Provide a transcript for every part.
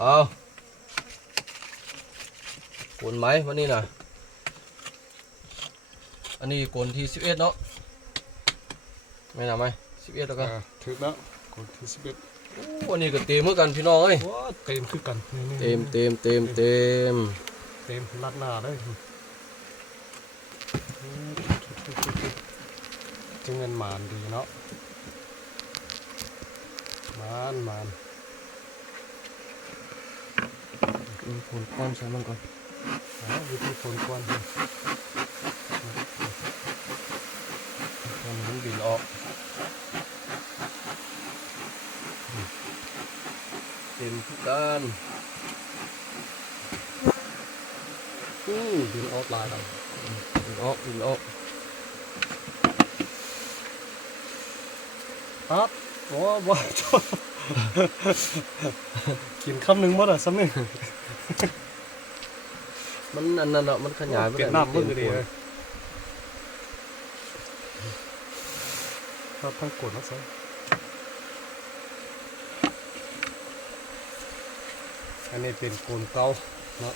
เอาโกนไหมวันนี้นะอันนี้โกนที่11เนาะไม่นำไหม11แล้วก็ถึงแล้วกดที่11วันนี้ก็เต็มเหมือนกันพี่น้องเอ้ยเต็มคือกันเต็มรัดหน้าได้จึงเงินหมานดีเนาะหมานผลก้อนใช้มันก่อนวิธีผลก้อนมันบินออกเต็มทุกด้านบินออกลายกันบินออกครับว้ากินคำหนึ่งมั้งอ่ะซ้ำหนึ่งมันอันนั้นเนาะมันขยายไปได้น้ำมือดีเลยครับทั้งกดนะซ้อันนี้เป็นโกนเกาเนาะ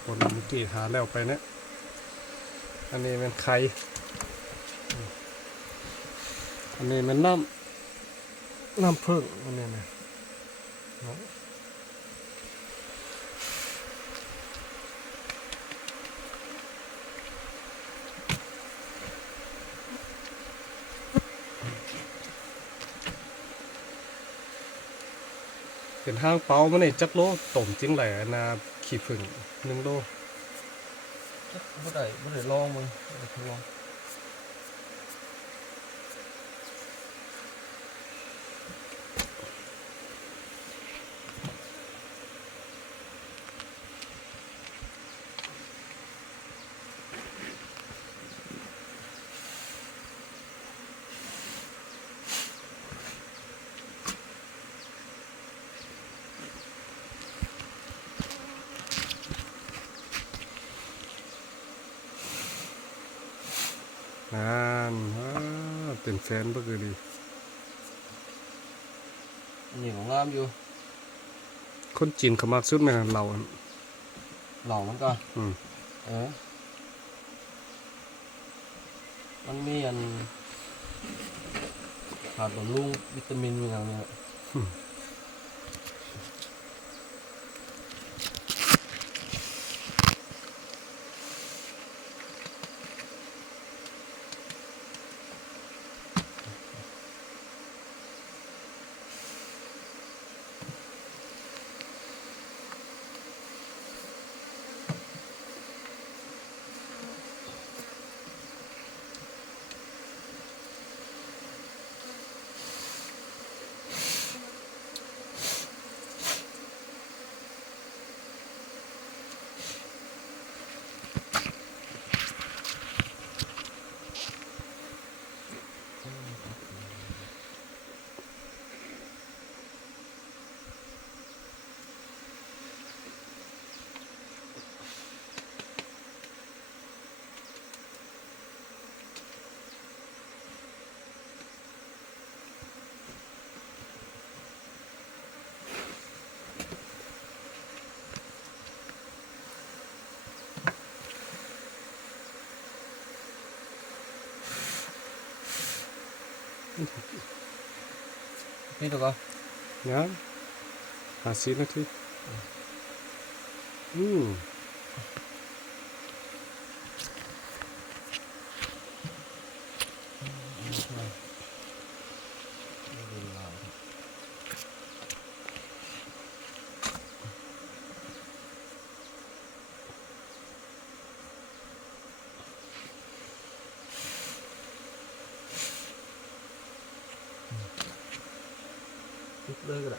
โกนมิกี้หาแล้วไปเนี่ยอันนี้เป็นไข่อันนี้มันน้ำผึ้งอันนี้นะเป็นห้างเป้ามันนี่จักโลต้มจริงแหละนาขี้ผึ้ง1 โลไม่ได้ลองมึงลองเป็นแฟนบ่คือดีนี่ของงามอยู่คนจีนเขามักสุดแม่เราเหล่ามันก็มันมีอันขาดบำรุงวิตามินอย่างเงี้ยนี่ตัวก็เนี่ย50 นาทีเลยก็ได้